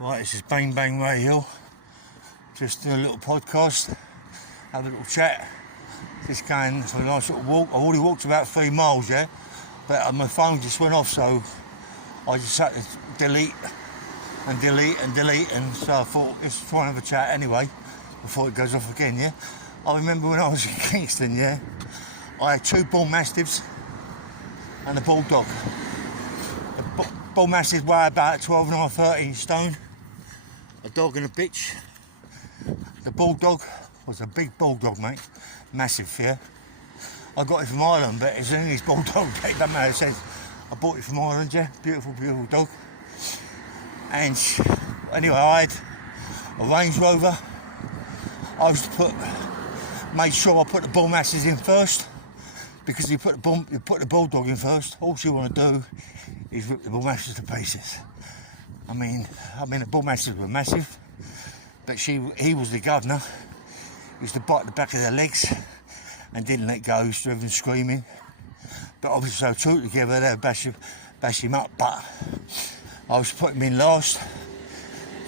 Right, this is Bang Bang Radio. Just doing a little podcast, have a little chat. Just going for a nice little walk. I already walked about 3 miles, yeah, but my phone just went off, so I just had to delete, and so I thought let's try and have a chat anyway before it goes off again, yeah. I remember when I was in Kingston, yeah, I had 2 bull mastiffs and a bulldog. The bull mastiffs weigh about 12 and a half, 13 stone. A dog and a bitch. The bulldog was a big bulldog, mate, massive, yeah. I got it from Ireland, but it's an English bulldog. It doesn't matter. It says I bought it from Ireland, yeah. Beautiful, beautiful dog. And anyway, I had a Range Rover. I was made sure I put the bull mastiffs in first, because you put the bulldog in first. All you want to do is rip the bull mastiffs to pieces. I mean, the bull mastiffs were massive, but he was the governor. He used to bite the back of their legs and didn't let go. He used to have them screaming. But obviously, so two together, they would bash him up. But I was putting him in last,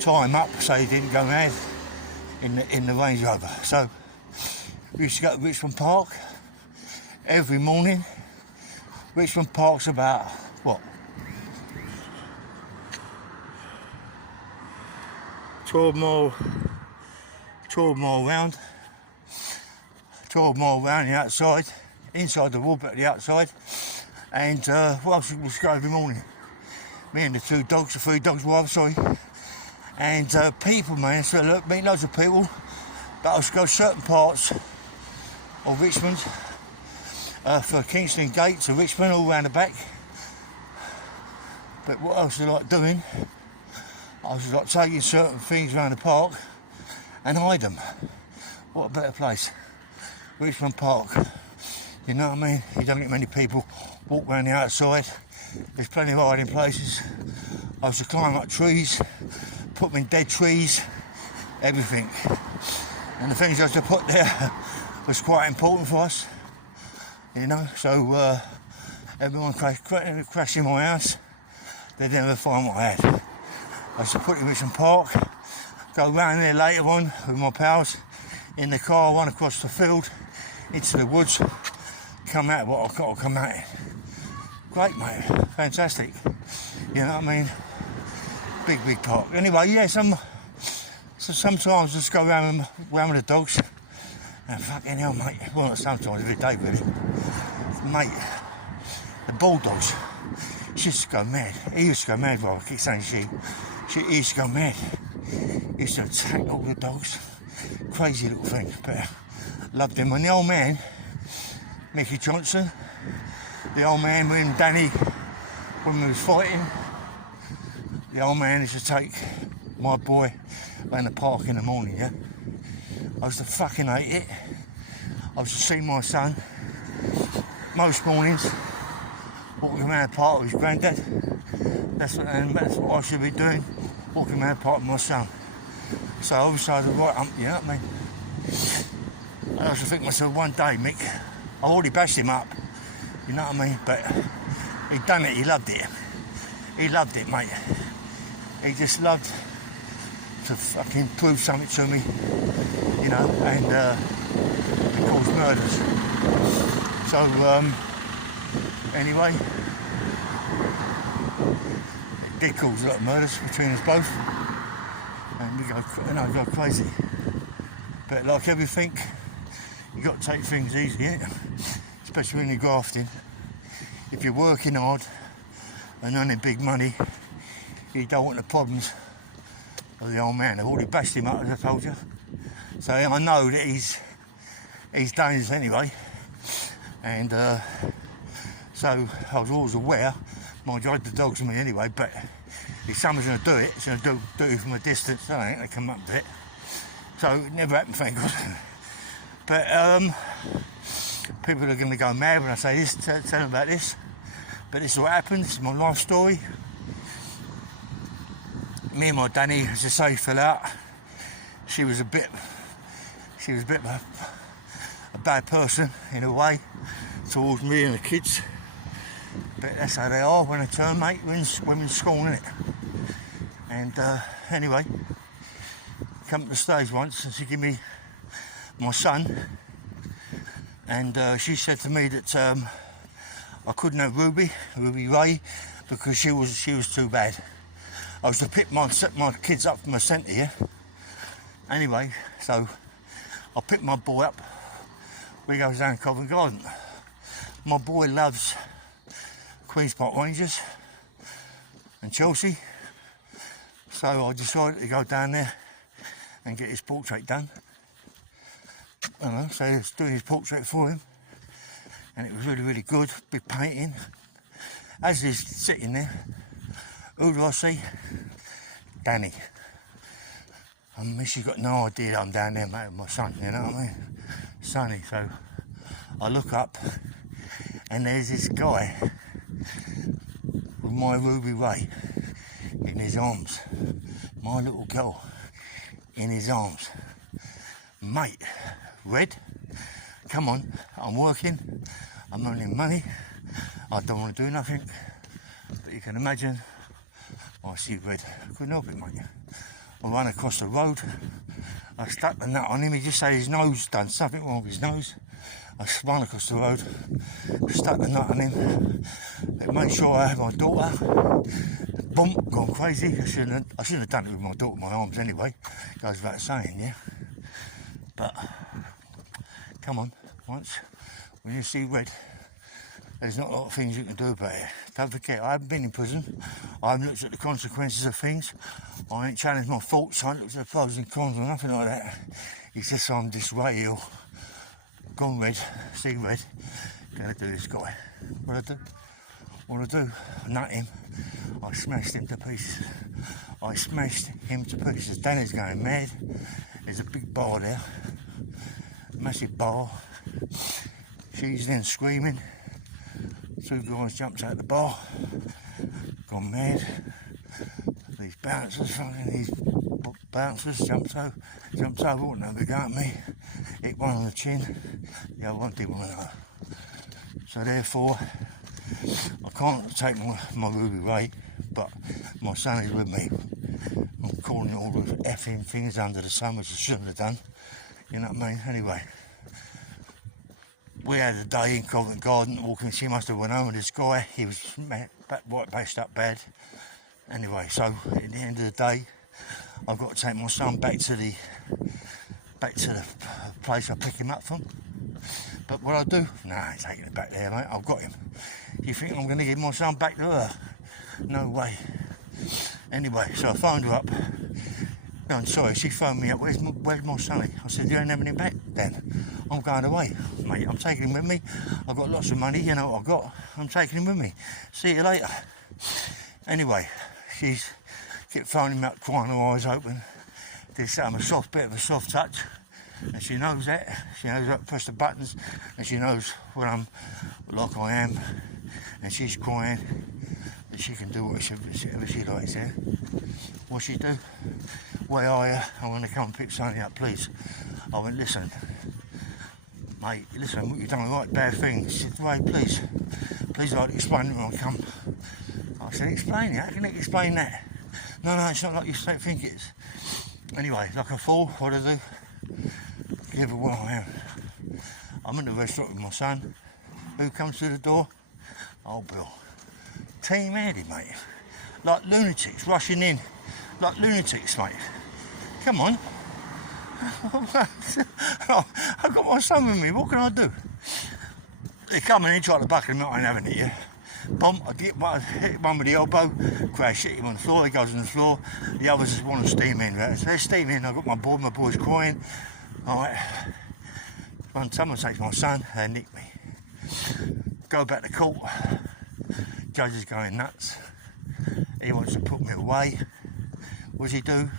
tie him up so he didn't go mad in the Range Rover. So we used to go to Richmond Park every morning. Richmond Park's about, 12 mile round. 12 mile round the outside, inside the wall, but the outside. And we used to go every morning. Me and the 3 dogs, sorry. And people, man, so look, meet loads of people. But I used to go certain parts of Richmond, for Kingston Gate to Richmond, all round the back. But what else I like doing? I was like taking certain things around the park and hide them. What a better place. Richmond Park. You know what I mean? You don't get many people walk around the outside. There's plenty of hiding places. I used to climb up trees, put them in dead trees, everything. And the things I used to put there was quite important for us. You know, so everyone crashed in my house. They'd never find what I had. I used to put it in Richmond Park, go round there later on with my pals in the car, run across the field, into the woods, come out what I've got to come out in. Great, mate, fantastic. You know what I mean? Big park. Anyway, yeah, sometimes I just go round with the dogs, and fucking hell, mate, well, not sometimes, every day really. Mate, the bulldogs, she used to go mad. He used to go mad, well, I keep saying he used to go mad. He used to attack all the dogs. Crazy little thing, but loved him. And the old man, Mickey Johnson, the old man with him, Danny, when we was fighting, the old man used to take my boy around the park in the morning, yeah? I used to fucking hate it. I used to see my son most mornings walking around the park with his granddad. That's what I should be doing, walking around the park with my son. So obviously I was right up, you know what I mean? I used to think to myself, one day, Mick, I already bashed him up, you know what I mean? But he'd done it, he loved it. He loved it, mate. He just loved to fucking prove something to me, you know, and cause murders. So, anyway, it did cause a lot of murders between us both. And we go crazy. But like everything, you got to take things easy, yeah? Especially when you're grafting. If you're working hard and earning big money, you don't want the problems of the old man. I've already bashed him up, as I told you. So I know that he's dangerous anyway. And so I was always aware. Mind you, I had the dogs with me anyway, but if someone's going to do it, it's going to do it from a distance. I ain't going to come up to it. So it never happened, thank God. But people are going to go mad when I say this, tell them about this. But this is what happened. This is my life story. Me and my Danny, as I say, fell out. She was a bit of a bad person in a way towards me and the kids. But that's how they are when they turn, mate. Women's school, innit? And anyway, come to the stage once and she gave me my son, and she said to me that I couldn't have Ruby Ray, because she was too bad. I was to pick my kids up from a centre here. Anyway, so I picked my boy up. We goes down Covent Garden. My boy loves Queen's Park Rangers and Chelsea, so I decided to go down there and get his portrait done. So I was doing his portrait for him, and it was really, really good. Big painting. As he's sitting there, who do I see? Danny. She's got no idea that I'm down there, mate, with my son, you know what I mean? Sonny. So I look up, and there's this guy with my Ruby Ray in his arms. My little girl in his arms. Mate, Red, come on, I'm working, I'm earning money, I don't want to do nothing, but you can imagine, I see Red, couldn't help it, mate. I ran across the road, I stuck the nut on him. He just said his nose done something wrong with his nose. I ran across the road, stuck the nut on him, made sure I had my daughter. Boom, gone crazy. I shouldn't have done it with my daughter in my arms anyway, goes without saying, yeah. But come on, once when you see red, there's not a lot of things you can do about it. Don't forget, I haven't been in prison. I haven't looked at the consequences of things. I ain't challenged my thoughts. I ain't looked at the pros and cons or nothing like that. It's just I'm this way ill. Gone red, see red. Gonna do this guy. What I do? Nut him. I smashed him to pieces. Danny's going mad. There's a big bar there. Massive bar. She's then screaming. Two guys jumped out the bar, gone mad. These bouncers jumped over, wouldn't have a go at me. Hit one on the chin, the other one did one another. So therefore, I can't take my Ruby Ray, but my son is with me. I'm calling all the effing things under the sun, which I shouldn't have done. You know what I mean? Anyway. We had a day in Covent Garden walking. She must have went home with this guy. He was bashed up bad. Anyway, so at the end of the day, I've got to take my son back to the place I pick him up from. But what I do? Nah, I ain't taking it back there, mate. I've got him. You think I'm going to give my son back to her? No way. Anyway, so I phoned her up. No, I'm sorry, she phoned me up. Where's my sonny? I said, you ain't having him back then. I'm going away, mate. I'm taking him with me. I've got lots of money, you know what I've got. I'm taking him with me. See you later. Anyway, she's kept phoning me up, crying her eyes open. Did something, a bit of a soft touch. And she knows that. She knows how to press the buttons. And she knows when I'm like I am. And she's crying. And she can do whatever she likes, yeah? What she do? Where are you? I want to come and pick something up, please. I went, listen, mate, listen, you've done right bad things. She said, Ray, please, I'll explain it when I come. I said, explain it? How can I explain that? No, it's not like you think it is. Anyway, like a fool, what do I do? Give her where I am. I'm in the restaurant with my son. Who comes through the door? Oh, Bill. Team-headed, mate. Like lunatics rushing in. Like lunatics, mate. Come on. I've got my son with me. What can I do? They come in, try to buck him. I ain't having it, yeah. Boom, I hit one with the elbow, crash, hit him on the floor. He goes on the floor. The others just want to steam in. Right? So they're steaming. I've got my boy's crying. All right. When someone takes my son, they nick me. Go back to court. Judge is going nuts. He wants to put me away. What does he do?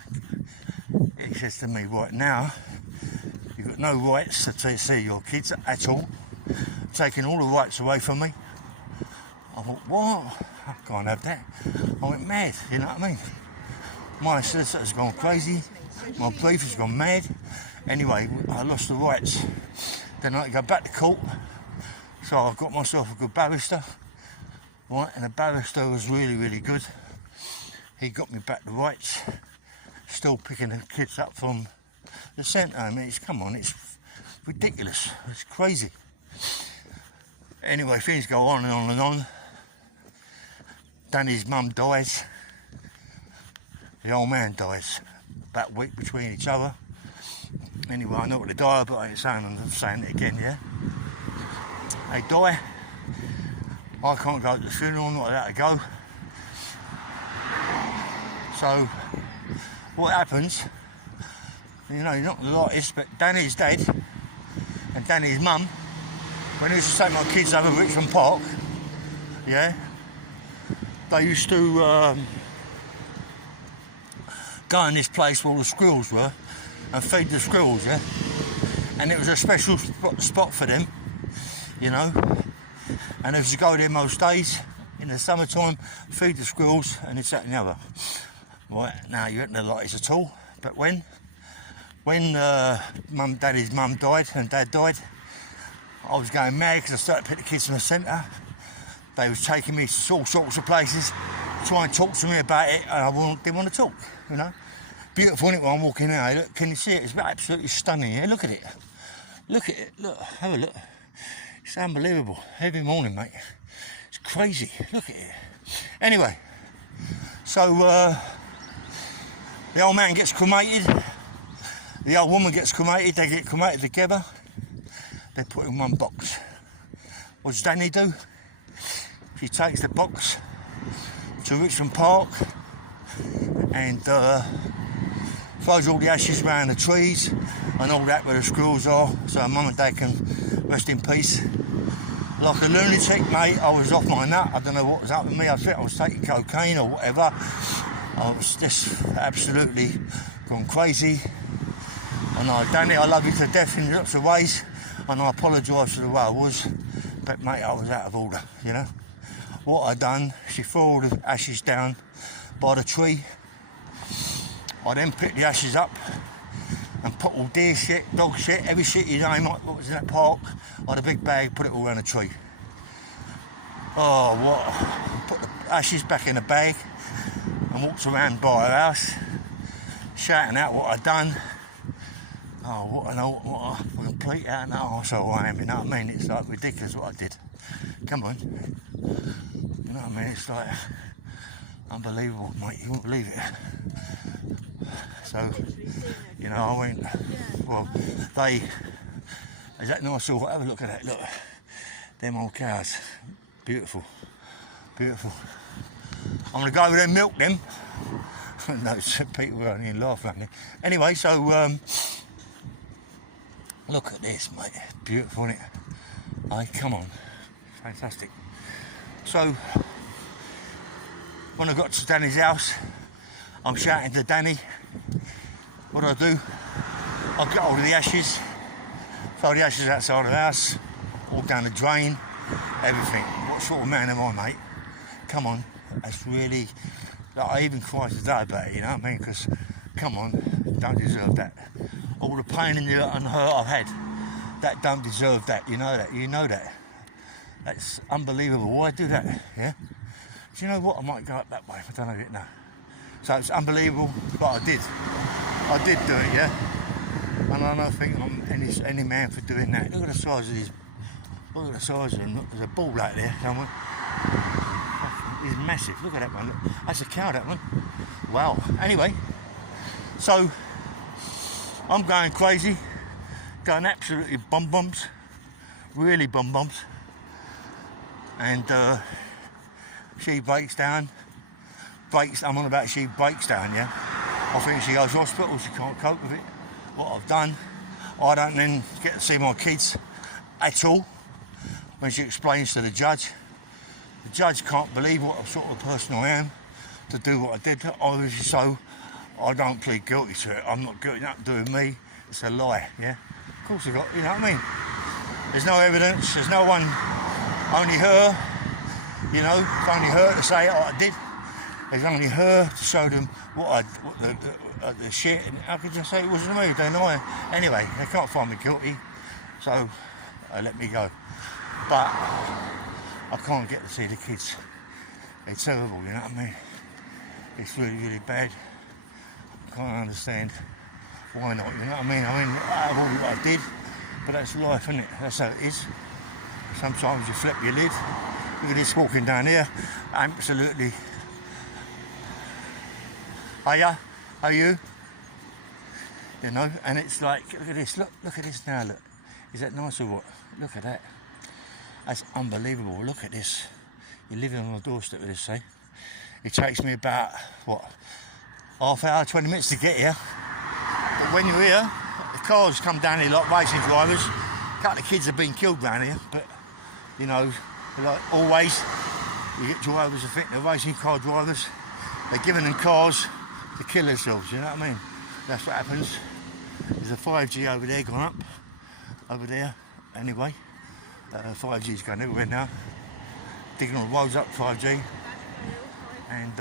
He says to me, right now, you've got no rights to see your kids at all. Taking all the rights away from me. I thought, what? I can't have that. I went mad, you know what I mean? My solicitor's gone crazy. My brief has gone mad. Anyway, I lost the rights. Then I had to go back to court. So I've got myself a good barrister. Right, and the barrister was really, really good. he got me back the rights, still picking the kids up from the centre. I mean, come on, it's ridiculous, it's crazy. Anyway, things go on and on and on. Danny's mum dies, the old man dies, about a week between each other. Anyway, I know what they die, but I ain't saying, I'm saying it again, yeah? They die, I can't go to the funeral, I'm not allowed to go. So, what happens, you know, you're not the lightest, but Danny's dead, and Danny's mum, when I used to take my kids over Richmond Park, yeah, they used to go in this place where all the squirrels were and feed the squirrels, yeah, and it was a special spot for them, you know, and they used to go there most days in the summertime, feed the squirrels and this, that and the other. Right, now you ain't the lightest at all, but when Daddy's mum died and Dad died, I was going mad because I started to pick the kids from the centre. They was taking me to all sorts of places, trying to talk to me about it, and I didn't want to talk, you know. Beautiful, isn't it, when I'm walking out? Look, can you see it? It's absolutely stunning, yeah? Look at it. Look at it, look, have a look. It's unbelievable. Every morning, mate. It's crazy, look at it. Anyway, so the old man gets cremated, the old woman gets cremated, they get cremated together, they put in one box. What does Danny do? She takes the box to Richmond Park and throws all the ashes around the trees and all that where the squirrels are, so Mum and Dad can rest in peace. Like a lunatic, mate, I was off my nut. I don't know what was up with me. I think I was taking cocaine or whatever. I was just absolutely gone crazy. And Danny, I love you to death in lots of ways, and I apologise for the way I was, but mate, I was out of order, you know. What I done, she threw all the ashes down by the tree. I then picked the ashes up and put all deer shit, dog shit, every shit you name, like what was in that park, I had a big bag, put it all around the tree. Oh, what? Put the ashes back in the bag and walked around by her house, shouting out what I'd done. Oh, what a complete out and arsehole I am, you know what I mean? It's like ridiculous what I did. Come on. You know what I mean? It's like unbelievable, mate, you won't believe it. So, you know, I went, well, is that nice or whatever? Look at that, look. Them old cows. Beautiful, beautiful. I'm going to go over there and milk them. No, people were only laughing at me. Anyway, so, look at this, mate. Beautiful, isn't it? Hey, come on. Fantastic. So, when I got to Danny's house, I'm shouting to Danny. What do? I get hold of the ashes, throw the ashes outside the house, all down the drain, everything. What sort of man am I, mate? Come on, that's really... Like, I even cried today about it, you know what I mean? Because, come on, don't deserve that. All the pain and hurt I've had, that don't deserve that, you know that. That's unbelievable. Why do that, yeah? Do you know what? I might go up that way, I don't know yet now. So it's unbelievable, but I did do it, yeah? And I don't think I'm any man for doing that. Look at the size of these, look at the size of them. Look, there's a ball out there somewhere. He's massive, look at that one. Look. That's a cow, that one. Wow. Anyway, so I'm going crazy, going absolutely bum-bums, really bum-bums. And she breaks down, I'm on about she breaks down, yeah? I think she goes to hospital, she can't cope with it. What I've done, I don't then get to see my kids at all when she explains to the judge. The judge can't believe what sort of person I am to do what I did. Obviously, so I don't plead guilty to it. I'm not guilty, nothing to do with me. It's a lie, yeah? Of course I got, you know what I mean? There's no evidence, there's no one, only her, you know, it's only her to say what I did. There's only her to show them what the shit, and how could you say it wasn't me? They lie. Anyway, they can't find me guilty, so they let me go. But I can't get to see the kids. They're terrible, you know what I mean? It's really, really bad. I can't understand why not, you know what I mean? I mean, out of all what I did, but that's life, isn't it? That's how it is. Sometimes you flip your lid. Look at this walking down here. Absolutely. Hiya, how are you? You know, and it's like, look at this, look at this now, look. Is that nice or what? Look at that. That's unbelievable, look at this. You're living on a doorstep with this, eh? It takes me about, what, half hour, 20 minutes to get here. But when you're here, the cars come down here like racing drivers. A couple of kids have been killed down here, but, you know, like always, you get drivers who think they're racing car drivers. They're giving them cars to kill themselves, you know what I mean? That's what happens. There's a 5G over there gone up, over there, anyway. 5G's going everywhere now. Digging all the roads up, 5G. And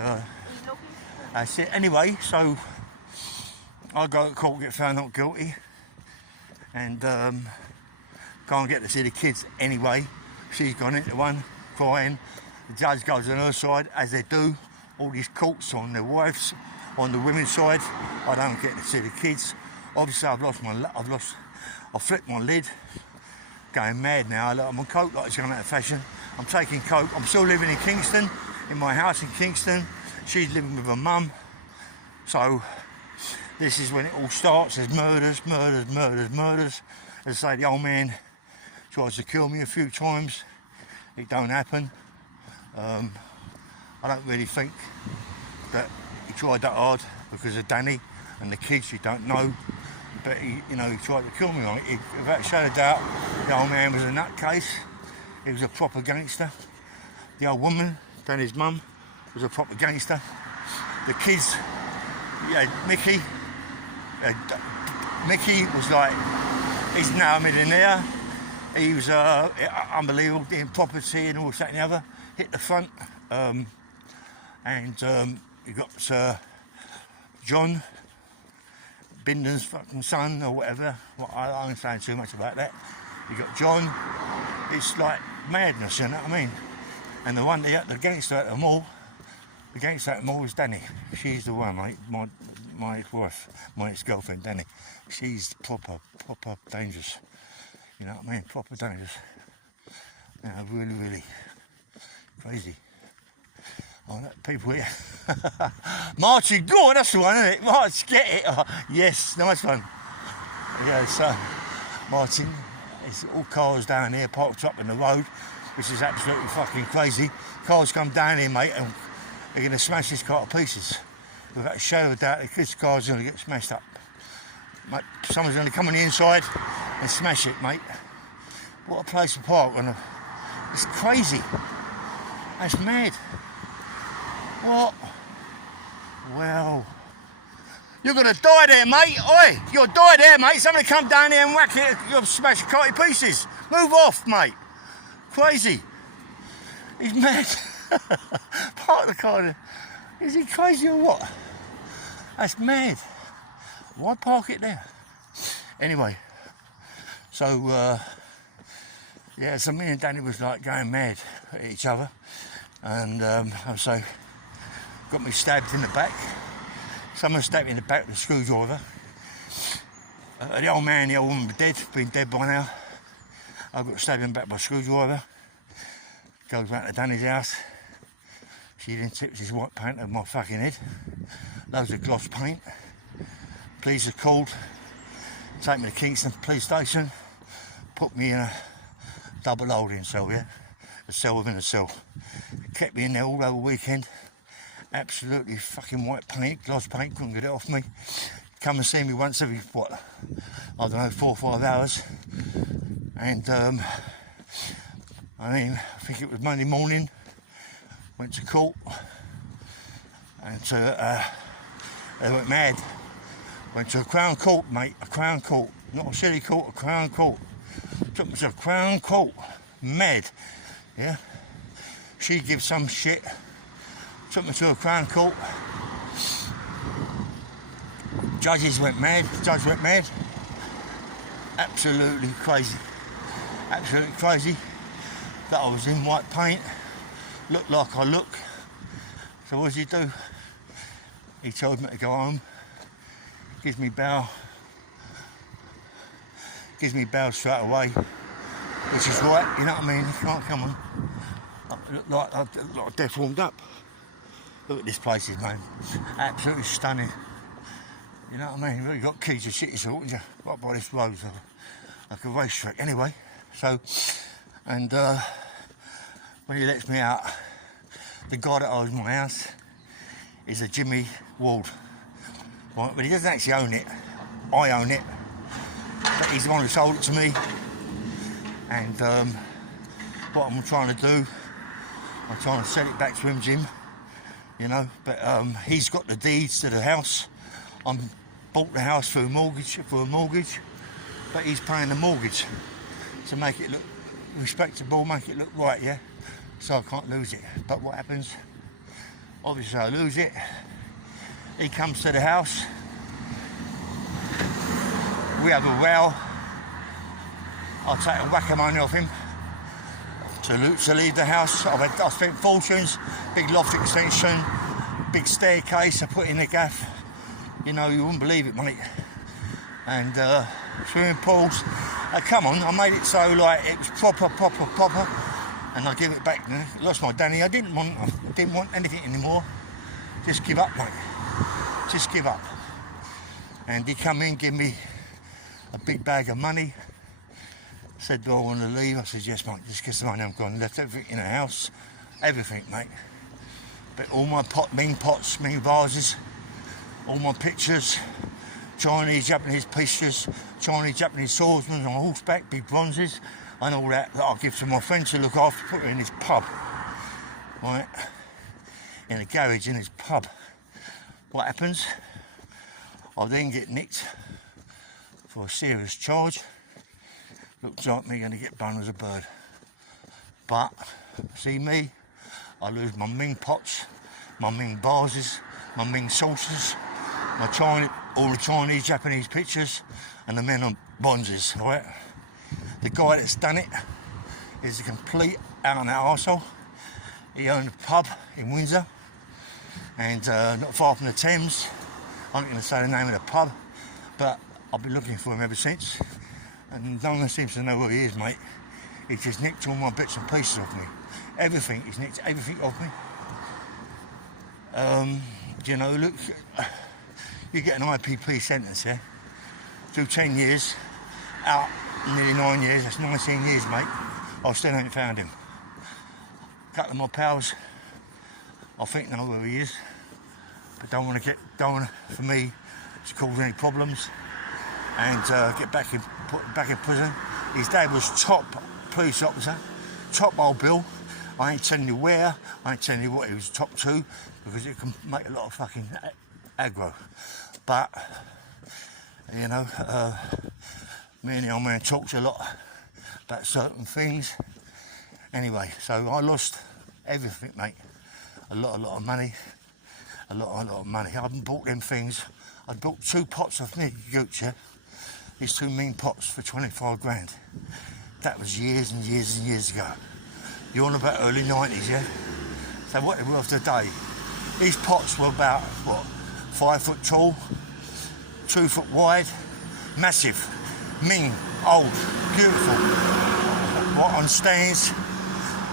that's it. Anyway, so I go to court, get found not guilty. And can't get to see the kids anyway. She's gone into one, crying. The judge goes on her side, as they do. All these courts on their wives, on the women's side. I don't get to see the kids. Obviously, I've flipped my lid. Going mad now. I'm on coke like it's gone out of fashion. I'm taking coke. I'm still living in Kingston, in my house in Kingston. She's living with her mum. So this is when it all starts. There's murders, murders, murders, murders. As I say, the old man tries to kill me a few times. It don't happen. I don't really think that he tried that hard because of Danny and the kids. You don't know, but he tried to kill me on it. Without a shadow of doubt, the old man was a nutcase. He was a proper gangster. The old woman, Danny's mum, was a proper gangster. The kids, Mickey. Mickey was like, he's now a millionaire. He was unbelievable, getting property and all that and the other. Hit the front. You got John, Binden's fucking son or whatever. Well, I don't say too much about that. You got John. It's like madness, you know what I mean? And the one, the gangster at the mall, is Danny. She's the one, mate. My ex-wife, my ex-girlfriend, Danny. She's proper dangerous. You know what I mean? Proper dangerous. Really, really crazy. Oh, that people here. Martin, go on, that's the one, isn't it? Martin, get it. Oh, yes, nice one. Yeah, so Martin, it's all cars down here parked up in the road, which is absolutely fucking crazy. Cars come down here, mate, and they're going to smash this car to pieces. Without a shadow of doubt, this car's going to get smashed up. Mate, someone's going to come on the inside and smash it, mate. What a place to park. It's crazy. That's mad. What? Well, you're going to die there, mate. Oi, you'll die there, mate. Somebody come down here and whack it. You'll smash the car to pieces. Move off, mate. Crazy. He's mad. Park the car there. Is he crazy or what? That's mad. Why park it there? Anyway, so so me and Danny was like going mad at each other, and so got me stabbed in the back. Someone stabbed me in the back with a screwdriver. The old man, the old woman were dead, been dead by now. I got stabbed in the back by a screwdriver. Goes back to Danny's house. She then tips his white paint over my fucking head. Loads of gloss paint. Police are called. Take me to Kingston police station. Put me in a double holding cell, yeah? A cell within a cell. Kept me in there all over the weekend. Absolutely fucking white paint, gloss paint, couldn't get it off me. Come and see me once every, 4 or 5 hours. And, I think it was Monday morning. Went to court. And they went mad. Went to a Crown Court, mate, a Crown Court. Not a city court, a Crown Court. Took me to a Crown Court. Mad, yeah? She gives some shit. Took me to a Crown Court. Judges went mad, judge went mad. Absolutely crazy. Absolutely crazy that I was in white paint. Looked like I look. So what does he do? He told me to go home, gives me bail straight away, which is right, you know what I mean? You can't come on. I look like death warmed up. Look at this place, man. Absolutely stunning. You know what I mean? You've really got keys to city sort, haven't you? Right by this road, so like a racetrack. Anyway, so, and when he lets me out, the guy that owns my house is a Jimmy Ward. Right, but he doesn't actually own it. I own it. But he's the one who sold it to me. And what I'm trying to do, I'm trying to sell it back to him, Jim. You know, but he's got the deeds to the house. I bought the house for a mortgage, but he's paying the mortgage to make it look respectable, make it look right, yeah? So I can't lose it. But what happens? Obviously I lose it. He comes to the house. We have a row. I take a whack of money off him to leave the house. I spent fortunes, big loft extension, big staircase I put in the gaff. You know, you wouldn't believe it, mate. And swimming pools. Come on, I made it so like it was proper. And I give it back. Lost my Danny. I didn't want anything anymore. Just give up, mate. Just give up. And he come in, give me a big bag of money. Said, do I want to leave? I said, yes, mate, just get the money, I'm gone. Left everything in the house. Everything, mate. But all my mean pots, mean vases, all my pictures, Chinese, Japanese pictures, Chinese, Japanese swordsmen on horseback, big bronzes, and all that I'll give to my friend to look after, put her in his pub. Right? In a garage in his pub. What happens? I then get nicked for a serious charge. Looks like me going to get bun as a bird. But, see me, I lose my Ming pots, my Ming vases, my Ming saucers, all the Chinese, Japanese pictures, and the men on bronzes, right? The guy that's done it is a complete out and out arsehole. He owned a pub in Windsor, and not far from the Thames. I'm not going to say the name of the pub, but I've been looking for him ever since. And no one seems to know where he is, mate. He just nicked all my bits and pieces off me. Everything, he's nicked everything off me. You know, look, you get an IPP sentence, yeah? Do 10 years, out nearly 9 years, that's 19 years, mate. I still haven't found him. A couple of my pals, I think know where he is, but don't want for me to cause any problems and get put back in prison. His dad was top police officer, top old bill. I ain't telling you where, I ain't telling you what he was top to, because it can make a lot of fucking aggro. But, you know, me and the old man talks a lot about certain things. Anyway, so I lost everything, mate. A lot of money. A lot of money. I haven't bought them things. I bought 2 pots of Nick Gooch, yeah? These 2 mean pots for 25 grand. That was years and years and years ago. You're on about early 90s, yeah? So what they were worth today? These pots were about, what, 5 foot tall, 2 foot wide, massive, Ming, old, beautiful. What, on stands,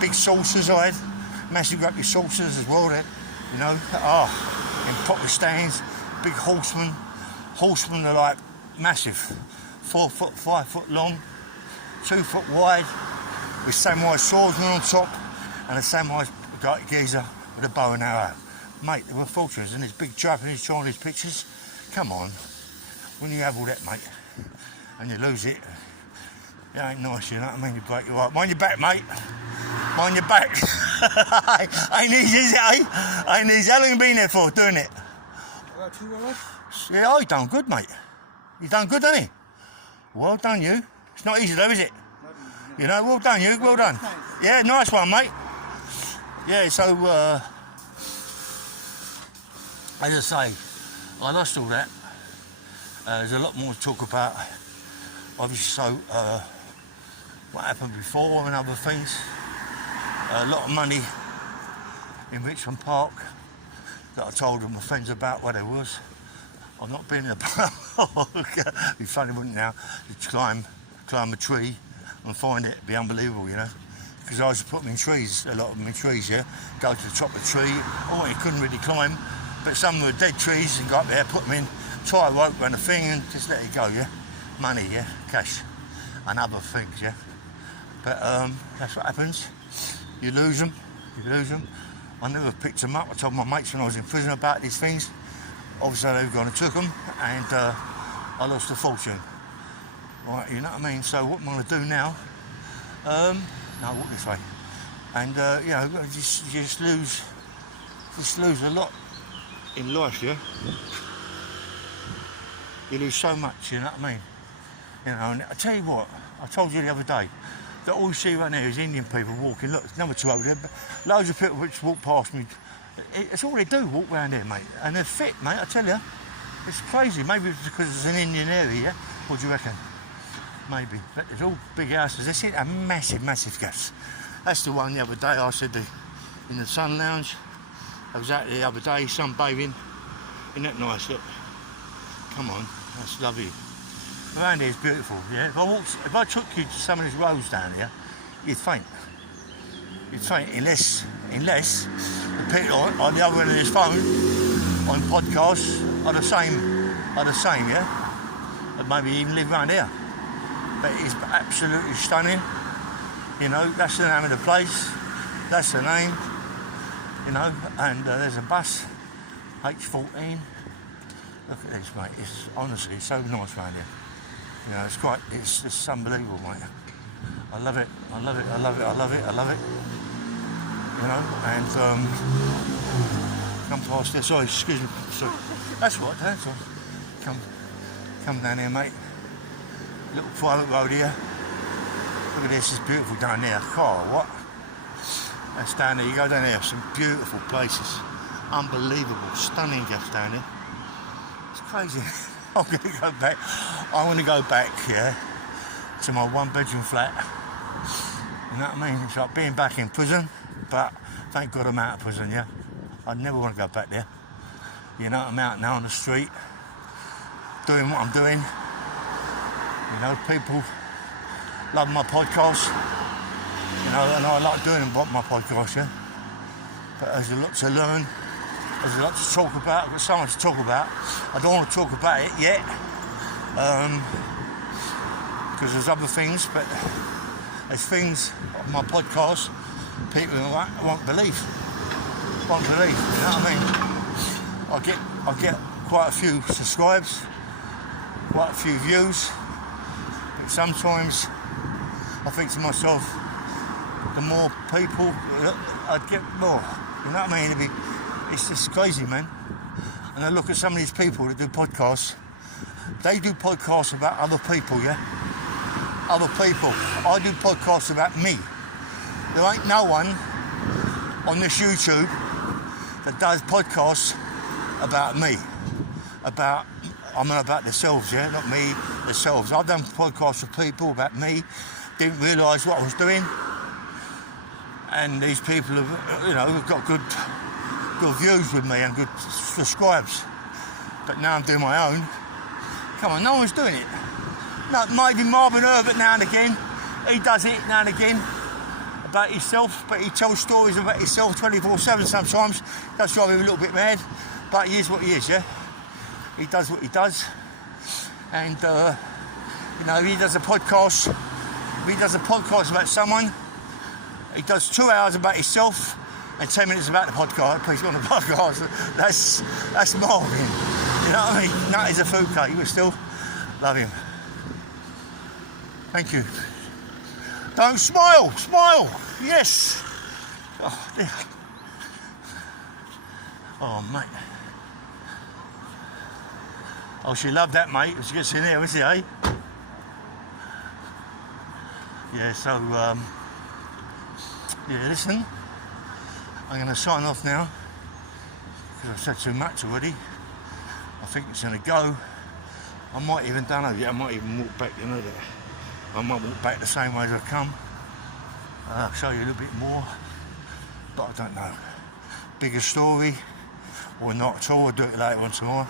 big saucers I had, massive rugby saucers as well there, you know? In proper stands, big horsemen. Horsemen are like massive, 4 foot, 5 foot long, 2 foot wide, with samurai swordsman on top, and a samurai geezer with a bow and arrow. Mate, they were fortunes, and these big Japanese, Chinese pictures. Come on, when you have all that, mate, and you lose it, it ain't nice, you know what I mean? You break your heart. Mind your back, mate. Mind your back. Ain't easy, is it, eh? Ain't easy. How long you been there for, doing it? About 2 hours. Yeah, you done good, mate. You done good, didn't you? Well done, you. It's not easy, though, is it? You know, well done, you. Well done. Yeah, nice one, mate. Yeah, so, as I say, I lost all that. There's a lot more to talk about. Obviously, so, what happened before and other things. A lot of money in Richmond Park. that I told my friends about where they was. I've not been in a park. It'd be funny, wouldn't it now? To climb a tree and find it. It'd be unbelievable, you know. Because I used to put them in trees, a lot of them in trees, yeah. Go to the top of the tree. Oh, you couldn't really climb, but some were dead trees and go up there, put them in, tie a rope around the thing and just let it go, yeah. Money, yeah, cash, and other things, yeah. But that's what happens. You lose them. I never picked them up. I told my mates when I was in prison about these things. Obviously they've gone and took them, and I lost a fortune. Right, you know what I mean? So what I'm going to do now? No, walk this way. And you know, just lose a lot in life, yeah. You lose so much, you know what I mean? You know, and I tell you what, I told you the other day that all you see right now is Indian people walking. Look, number 2 over there, but loads of people which walk past me. It's all they do, walk around here, mate. And they're fit, mate, I tell you. It's crazy. Maybe it's because it's an Indian area, yeah? What do you reckon? Maybe. But there's all big houses. They see a massive, massive gas. That's the one the other day I said in the sun lounge. I was out there the other day, sunbathing. Isn't that nice? Look. Come on, that's lovely. Around here is beautiful, yeah? If I took you to some of these roads down here, you'd faint. You'd faint unless the people on the other end of this phone, on podcasts, are the same, yeah? And maybe even live around here. But it's absolutely stunning. You know, that's the name of the place. That's the name. You know, and there's a bus, H14. Look at this, mate. It's honestly so nice around here. You know, it's just unbelievable, mate. I love it. You know, and come past this. Sorry, excuse me. Sorry. That's all. Come down here, mate. Little private road here. Look at this. It's beautiful down there. Oh, what? That's down there. You go down there. Some beautiful places. Unbelievable, stunning gas down there. It's crazy. I'm going to go back. I want to go back, yeah, to my 1-bedroom flat. You know what I mean? It's like being back in prison, but thank God I'm out of prison, yeah. I never want to go back there. You know, I'm out now on the street, doing what I'm doing. You know, people love my podcast. You know, and I like doing my podcast, yeah. But there's a lot to learn. There's a lot to talk about. I've got so much to talk about. I don't want to talk about it yet, because there's other things, but there's things on my podcast people won't believe. You know what I mean? I get quite a few subscribes, quite a few views, but sometimes I think to myself, the more people, I'd get more. You know what I mean? It's just crazy, man. And I look at some of these people that do podcasts. They do podcasts about other people, yeah? Other people. I do podcasts about me. There ain't no one on this YouTube that does podcasts about me. About themselves, yeah? Not me, themselves. I've done podcasts with people about me, didn't realise what I was doing. And these people have, you know, got good views with me and good subscribes. But now I'm doing my own. Come on, no one's doing it. No, maybe Marvin Herbert now and again. He does it now and again about himself, but he tells stories about himself 24/7 sometimes. That's drive me a little bit mad, but he is what he is, yeah? He does what he does. And, you know, he does a podcast. If he does a podcast about someone, he does 2 hours about himself and 10 minutes about the podcast. He's on the podcast. That's Marvin. You know what I mean? Nut is a food cake, but still love him. Thank you. Don't smile. Yes. Oh, dear. Oh, mate. Oh, she loved that, mate. She gets in there, was she, eh? Yeah, so, yeah, listen. I'm going to sign off now because I've said too much already. I think it's going to go. I might even, don't know yet, I might even walk back, you know that. I might walk back the same way as I come. I'll show you a little bit more, but I don't know. Bigger story, or not at all. I'll do it later on tomorrow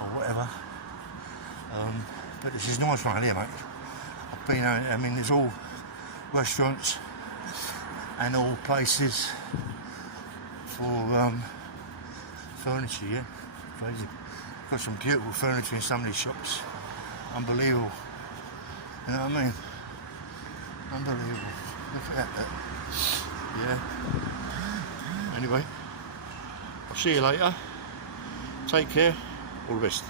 or whatever. But this is nice round here, mate. I've been out, I mean, there's all restaurants and all places for furniture, yeah. Crazy. Got some beautiful furniture in some of these shops. Unbelievable. You know what I mean? Unbelievable. Look at that. Yeah. Anyway, I'll see you later. Take care. All the best.